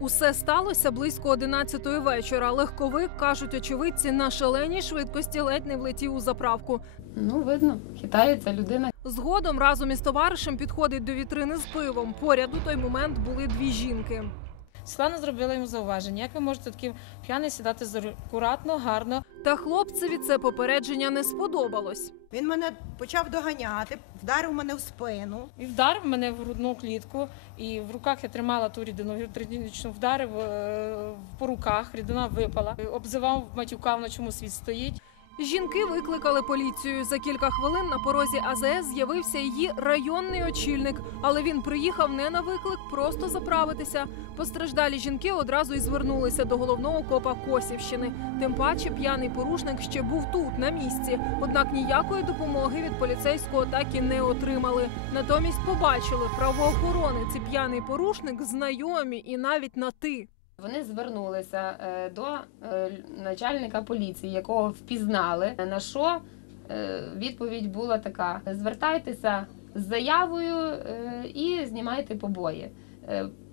Усе сталося близько 11-ї вечора. Легковик кажуть очевидці на шаленій швидкості ледь не влетів у заправку. Ну, видно, хитається людина. Згодом разом із товаришем підходить до вітрини з пивом. Поряд у той момент були дві жінки. Світлана зробила йому зауваження. Як ви можете таким п'яний сідати акуратно, гарно? Та хлопцеві це попередження не сподобалось. Він мене почав доганяти, вдарив мене в спину. І вдарив мене в грудну клітку, і в руках я тримала ту рідину. Гідротринічну вдарив е, по руках, рідина випала. Обзивав, матюкав, на чому світ стоїть. Жінки викликали поліцію. За кілька хвилин на порозі АЗС з'явився її районний очільник, але він приїхав не на виклик, просто заправитися. Постраждалі жінки одразу й звернулися до головного копа Косівщини. Тим паче п'яний порушник ще був тут, на місці. Однак ніякої допомоги від поліцейського так і не отримали. Натомість побачили правоохоронець і п'яний порушник знайомі і навіть на ти. Вони звернулися е, до е, начальника поліції, якого впізнали. На що е, відповідь була така: звертайтеся з заявою і знімайте побої.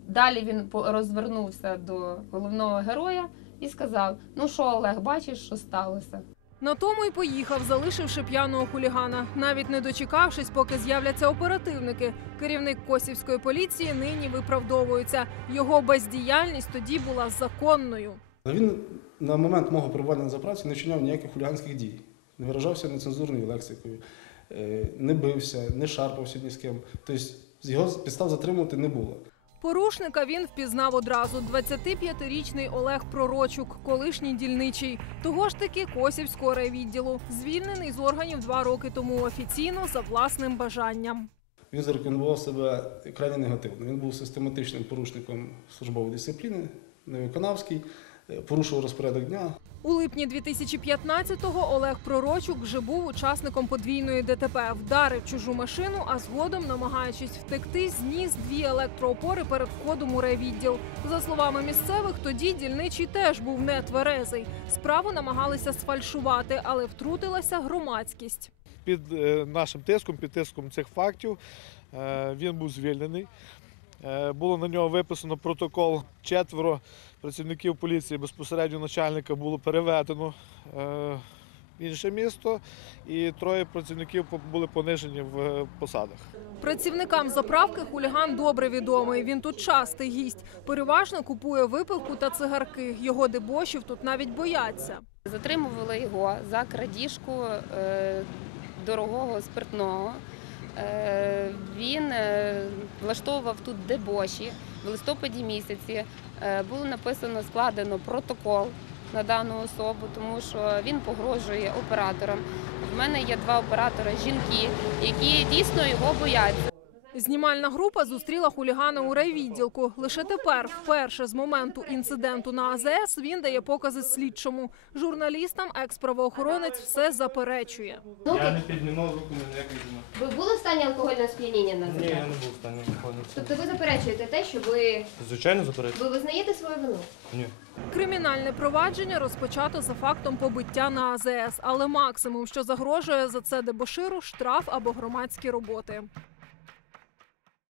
Далі він розвернувся до головного героя і сказав: Ну що, Олег, бачиш, що сталося? На тому й поїхав, залишивши п'яного хулігана, навіть не дочекавшись, поки з'являться оперативники. Керівник косівської поліції нині виправдовується. Його бездіяльність тоді була законною. Він на момент мого перебування на заправці не вчиняв ніяких хуліганських дій, не виражався нецензурною лексикою, е, не бився, не шарпався ні з ким. Тобто його підстав затримувати не було. Порушника він впізнав одразу. 25-річний Олег Пророчук, колишній дільничий, того ж таки Косівського райвідділу, звільнений з органів два роки тому офіційно за власним бажанням. Він зарекомендував себе крайне негативно. Він був систематичним порушником службової дисципліни, невиконавський, порушував розпорядок дня, У липні 2015-го Олег Пророчук вже був учасником подвійної ДТП. Вдарив чужу машину, а згодом, намагаючись втекти, зніс дві електроопори перед входом у райвідділ. За словами місцевих, тоді дільничий теж був не тверезий. Справу намагалися сфальшувати, але втрутилася громадськість. під е, нашим тиском, під тиском цих фактів, е, він був звільнений. Е, Було на нього виписано протокол. Четверо працівників поліції безпосередньо начальника було переведено е, в інше місто, і троє працівників були понижені в е, посадах. Працівникам заправки хуліган добре відомий. Він тут частий гість. Переважно купує випивку та цигарки. Його дебошів тут навіть бояться. Затримували його за крадіжку дорогого спиртного. Е, він е, влаштовував тут дебоші. В листопаді місяці е, було написано, складено протокол на дану особу, тому що він погрожує операторам. В мене є два оператора жінки, які дійсно його бояться. Знімальна група зустріла хулігана у райвідділку. Лише тепер, вперше з моменту інциденту на АЗС, він дає покази слідчому. Журналістам екс-правоохоронець все заперечує. Я не піднімав руку ні ніяк. Ви були в стані алкогольного сп'яніння на Ні, я не був в стані алкогольного Тобто ви заперечуєте те, що ви, Звичайно, заперечую. ви визнаєте свою вину? Ні. Кримінальне провадження розпочато за фактом побиття на АЗС, але максимум, що загрожує за це дебоширу, штраф або громадські роботи.